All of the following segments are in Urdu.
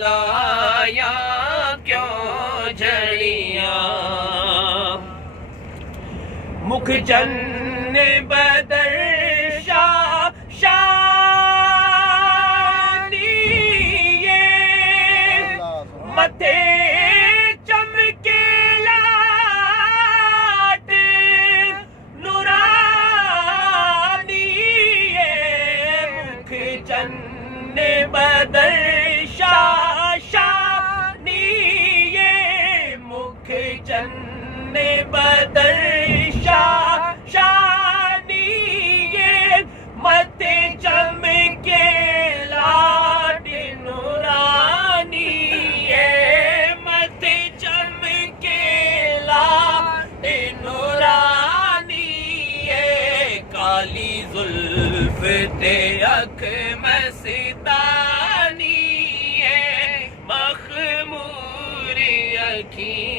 لایا کیوں جھڑیاں مکھ جن بدر شاہ شانیے متھے چمکے لاٹ نورانیے مکھ جن بدر شاہ شانیے مکھ جن بدر شاہ شانیے متھے چمکے لاٹ نورانیے متھے چمکے لاٹ نورانیے کالی زلف تے اکھ مستانیے مخمور اکھیں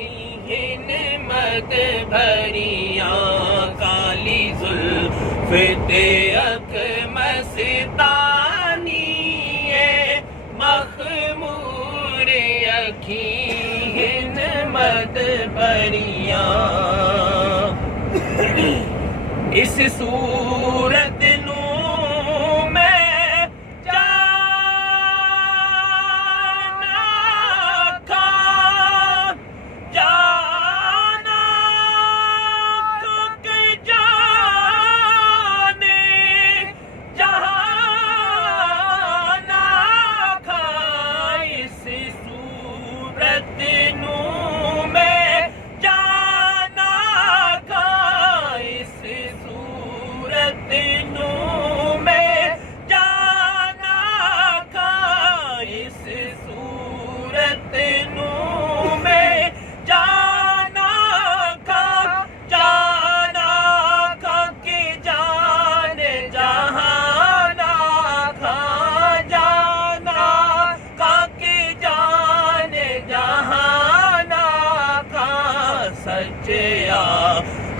مد بھریاں کالی زلف تے اکھ مستانیے مخمور اکھیں مد بھریاں اس صورت نو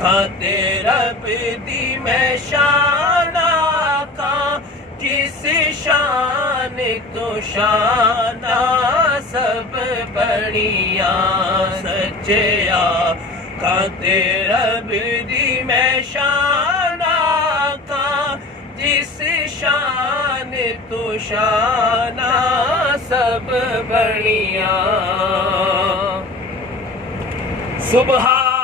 کھاتے رب دی میں شان آقا جس شان تو شان سب بڑیاں سچیا کھاتے رب دی میں شان آقا جس شان تو شان سب بڑیاں سبحان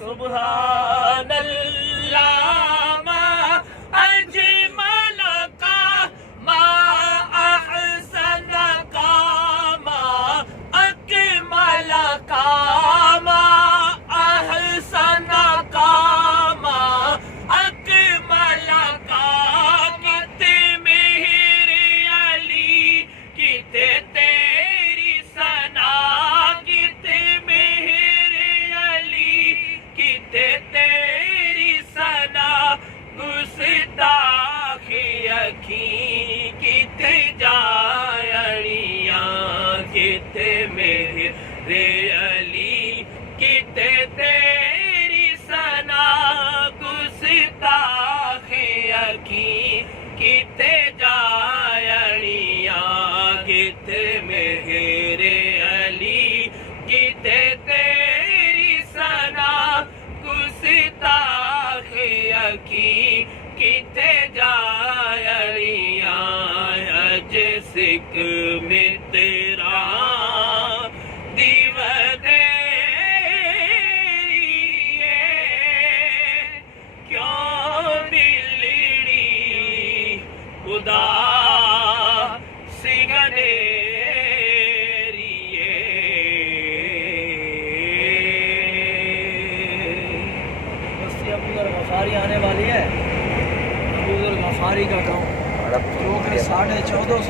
سبحان اللہ ما اجمل کا ما احسن کا ما اکمل کا ما احسن کا ما اکمل کا کتے مہر علی کتے تیری ثنا کتے مہر علی کتے تیری ثنا گستاخی اکھیں کتے جائڑیاں کتے میرے علی کتے تیری ثنا گستاخی اکھیں کتے جائڑیاں کتے میرے علی کتے تیری ثنا گستاخی اکھیں کتے جائڑیاں اج سکھ میں تیرا دیوتے کیوں بلڑی خدا سگنے غفاری آنے والی ہے. ابو ذر غفاری کا گاؤں 1450